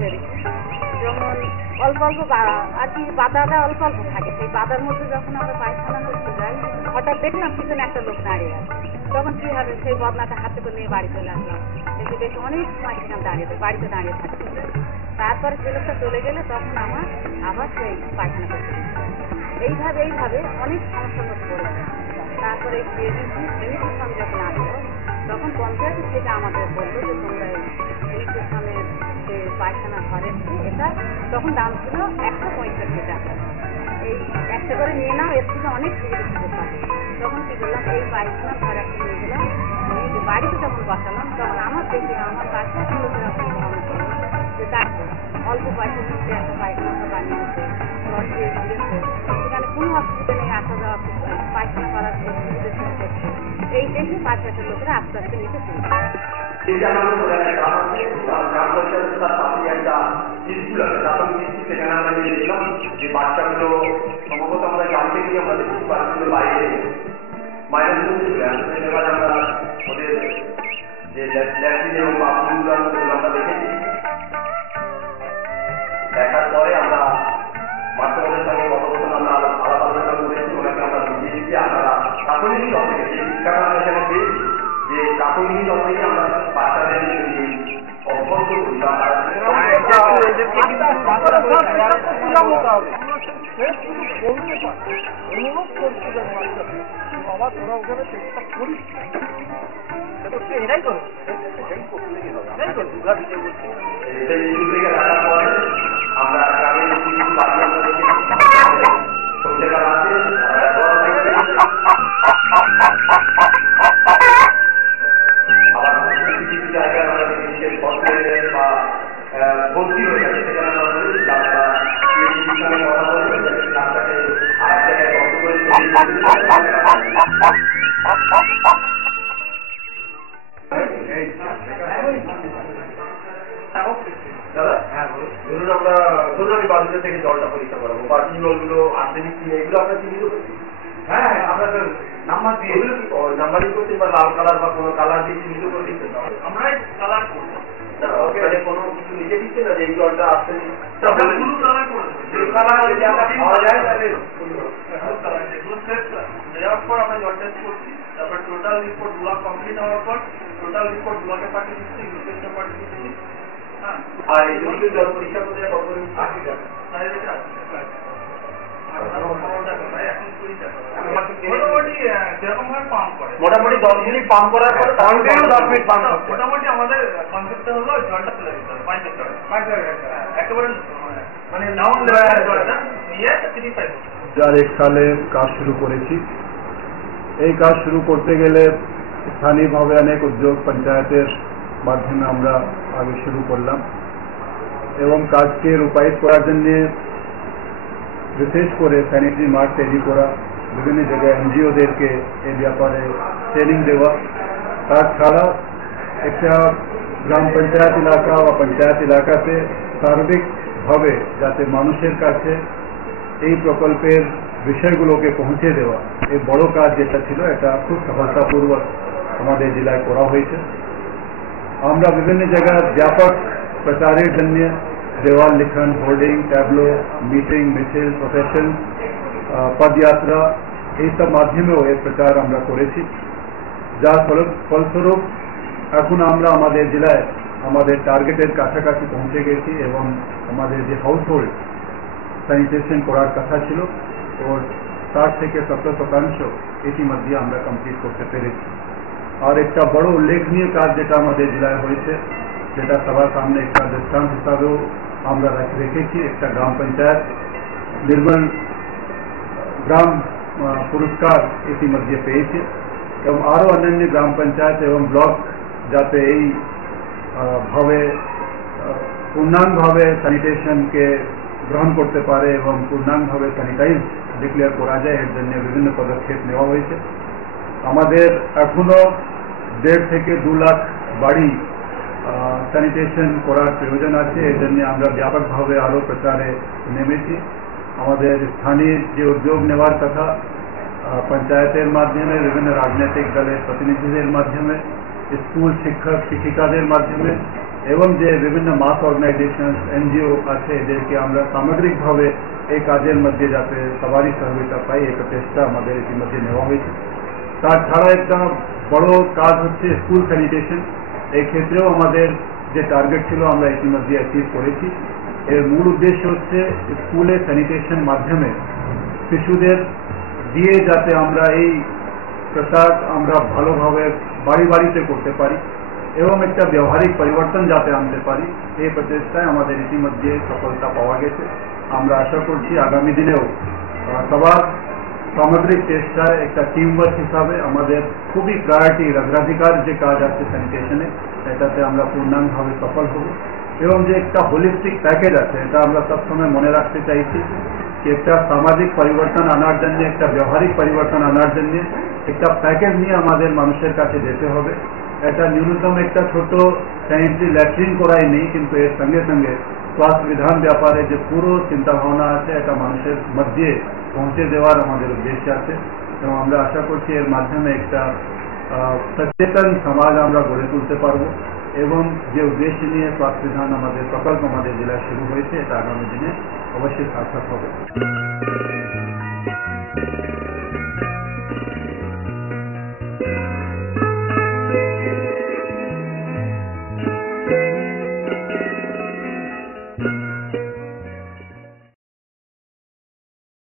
করে দিচ্ছি। যেমন অল্প অল্প আর কি বাদাটা অল্প অল্প থাকে, সেই বাদার মধ্যে যখন আমরা পায়খানা করতে যাই হঠাৎ দেখলাম পিছনে একটা লোক দাঁড়িয়ে আছে। তখন কি হবে, সেই বদনাটা হাতে করে নিয়ে বাড়ি চলে আসলাম। দেখে অনেক সময় সেখানে বাড়িতে দাঁড়িয়ে থাকতে। তারপরে সে লোকটা চলে গেলে তখন আমার আবার সেই পায়খানা করতে দিচ্ছে। এইভাবে অনেক সমস্যার মধ্যে পড়েছে। তারপরে ক্লিনিকেশন যখন আসলো তখন পঞ্চায়েত থেকে আমাদের বললো যে তোমরা এই ক্লিনিকেশনের যে পায়খানা ঘরের এটা তখন দাম ছিল 165 টাকা, এই একটা করে নিয়ে নাও, এর থেকে অনেক সুবিধা পাবে। তখন কি করলাম, এই পায়খানা ঘর একটা নিয়ে গেলাম, বাড়িতে যখন বসালাম তখন আমার দেখে আমার কাছে যে ডাক্তার অল্প পয়সা দিচ্ছে একটা পায়খানা বানিয়ে দিচ্ছে, সেখানে কোনো অসুবিধা নেই, আসা যাওয়া পায়খানা করার সুবিধা করছে। এই দেখে পাঁচের লোকেরা আস্তে আস্তে নিতে শুরু করে। বাচ্চাগুলো সম্ভবত আমরা জানতে গিয়ে আমরা দেখছি বাচ্চাগুলো বাইরে মাইনাস আমরা ওদের যে ল্যাট্রিন এবং বাথরুমগুলো আমরা দেখেছি। দেখার পরে আমরা বাচ্চাদের সঙ্গে কথোপকথন আমরা আলাদা আলোচনা করেছি, ওনাকে আমরা বুঝিয়ে দিচ্ছি আপনারা প্রাথমিক স্তর থেকে যে শিক্ষাটা আমরা এখানে পেয়েছি যে প্রাথমিক স্তর থেকে আমরা বাচ্চাদের অভ্যস্ত করি বা এটাই করো আমরা গ্রামের কিছু বাড়ি আমরা দেখেছি আবার কিছু জায়গায় আমরা দেখেছি হসপিটাল বা ভর্তি হয়ে গেছে, সেখানে আমরা বলেছি আপনারা সঙ্গে কথা বলবেন ডাক্তারকে আর এক জায়গায় বন্ধ করে ধরুন আমি বাজার থেকে জলটা পরীক্ষা করাবো, বাকি জলগুলো আর্সেনিক কিনে এগুলো আপনার চিহ্নিত করছি। হ্যাঁ, আপনার নাম্বার দিয়ে নাম্বারিং করছি বা লাল কালার বা কোনো কালার দিয়ে চিহ্নিত করে দিচ্ছেন, আমরা কালার করবো কোনো কিছু লিখে দিচ্ছে না যে এই জলটা আর্সেনিক কালার যদি আমরা খাওয়া যায় তাহলে দেওয়ার পর আমরা জল টেস্ট করছি। তারপর টোটাল রিপোর্ট ব্লক কমপ্লিট হওয়ার পর টোটাল রিপোর্ট ব্লকে পাঠিয়ে দিচ্ছি, ইউনিটেস্টে পাঠিয়ে দিচ্ছি। আর এই জল পরীক্ষা করতে কত 80 টাকা, মোটামুটি 10 মিনিট পাম্প করার পরে 10 মিনিট পাম্প মোটামুটি আমাদের কনসেপ্টটা হলো জলটা ফেলে দিতে হবে পাইপের জল একেবারে মানে ডাউন লেভেলের জলটা নিয়ে 35 1 সালে কাজ শুরু করেছি। এই কাজ শুরু করতে গেলে স্থানীয়ভাবে অনেক উদ্যোগ পঞ্চায়েতের মাধ্যমে আমরা আগে শুরু করলাম এবং কাজকে রূপায়িত করার জন্য বিশেষ করে স্যানিটারি মার্ট তৈরি করা, বিভিন্ন জায়গায় এনজিওদেরকে এই ব্যাপারে ট্রেনিং দেওয়া, তাছাড়া একটা গ্রাম পঞ্চায়েত এলাকা বা পঞ্চায়েত এলাকাতে সার্বিকভাবে যাতে মানুষের কাছে এই প্রকল্পের বিষয়গুলোকে পৌঁছে দেওয়া, এই বড় কাজ যেটা ছিল এটা খুব সফলতাপূর্বক আমাদের জেলায় করা হয়েছে। আমরা বিভিন্ন জায়গায় ব্যাপক প্রচারের জন্য দেওয়াল লিখন, হোর্ডিং, ট্যাবলো, মিটিং, মিছিল, প্রফেশন, পদযাত্রা এইসব মাধ্যমেও এর প্রচার আমরা করেছি, যার ফলস্বরূপ এখন আমরা আমাদের জেলায় আমাদের টার্গেটের কাছাকাছি পৌঁছে গেছি এবং আমাদের যে হাউস হোল্ড স্যানিটেশন করার কথা ছিল ওর 60 থেকে 70% ইতিমধ্যে আমরা কমপ্লিট করতে পেরেছি। আর একটা বড় উল্লেখনীয় কাজ যেটা আমাদের জেলায় হয়েছে, যেটা সবার সামনে একটা দৃষ্টান্ত হিসাবেও আমরা রেখেছি, একটা গ্রাম পঞ্চায়েত নির্মল গ্রাম পুরস্কার ইতিমধ্যে পেয়েছে এবং আরও অন্যান্য গ্রাম পঞ্চায়েত এবং ব্লক যাতে এই ভাবে পূর্ণাঙ্গভাবে স্যানিটেশনকে গ্রহণ করতে পারে এবং পূর্ণাঙ্গভাবে স্যানিটাইজ ডিক্লেয়ার করা যায়, এর জন্য বিভিন্ন পদক্ষেপ নেওয়া হয়েছে। আমাদের এখনো 1.5 থেকে 2 লাখ বাড়ি স্যানিটেশন করার প্রয়োজন আছে, এর জন্য আমরা ব্যাপকভাবে আরও প্রচারে নেমেছি। আমাদের স্থানীয় যে উদ্যোগ নেওয়ার কথা পঞ্চায়েতের মাধ্যমে, বিভিন্ন রাজনৈতিক দলের প্রতিনিধিদের মাধ্যমে, স্কুল শিক্ষক শিক্ষিকাদের মাধ্যমে এবং যে বিভিন্ন মাস অর্গানাইজেশন এনজিও আছে এদেরকে আমরা সামগ্রিকভাবে এই কাজের মধ্যে যাতে সবারই সহযোগিতা পাই এই প্রচেষ্টা আমাদের ইতিমধ্যে নেওয়া হয়েছে। তাছাড়া একটা বড় কাজ হচ্ছে স্কুল স্যানিটেশন। এই ক্ষেত্রেও আমাদের যে টার্গেট ছিল আমরা ইতিমধ্যে অ্যাচিভ করেছি। এর মূল উদ্দেশ্য হচ্ছে স্কুলে স্যানিটেশন মাধ্যমে শিশুদের দিয়ে যাতে আমরা এই প্রসাদ আমরা ভালোভাবে বাড়ি বাড়িতে করতে পারি এবং একটা ব্যবহারিক পরিবর্তন যাতে আনতে পারি, এই প্রচেষ্টায় আমাদের ইতিমধ্যে সফলতা পাওয়া গেছে। আমরা আশা করছি আগামী দিনেও সবার সামগ্রিক চেষ্টায় একটা টিমওয়ার্ক হিসাবে আমাদের খুবই প্রায়োরিটি অগ্রাধিকার যে কাজ আছে স্যানিটেশনে এটাতে আমরা পূর্ণাঙ্গভাবে সফল হব এবং যে একটা হোলিস্টিক প্যাকেজ আছে এটা আমরা সবসময় মনে রাখতে চাইছি যে একটা সামাজিক পরিবর্তন আনার জন্য একটা ব্যবহারিক পরিবর্তন আনার জন্য একটা প্যাকেজ নিয়ে আমাদের মানুষের কাছে যেতে হবে। এটা ন্যূনতম একটা ছোট স্যানিটারি ল্যাট্রিন করাই নেই, কিন্তু এর সঙ্গে সঙ্গে স্বাস্থ্য বিধান ব্যাপারে যে পুরো চিন্তা ভাবনা আছে এটা মানুষের মধ্যে পৌঁছে দেওয়ার আমাদের উদ্দেশ্য আছে এবং আমরা আশা করছি এর মাধ্যমে একটা সচেতন সমাজ আমরা গড়ে তুলতে পারবো এবং যে উদ্দেশ্য নিয়ে স্বাস্থ্য বিধান আমাদের প্রকল্প আমাদের জেলায় শুরু হয়েছে এটা আগামী দিনে অবশ্যই সার্থক হবে।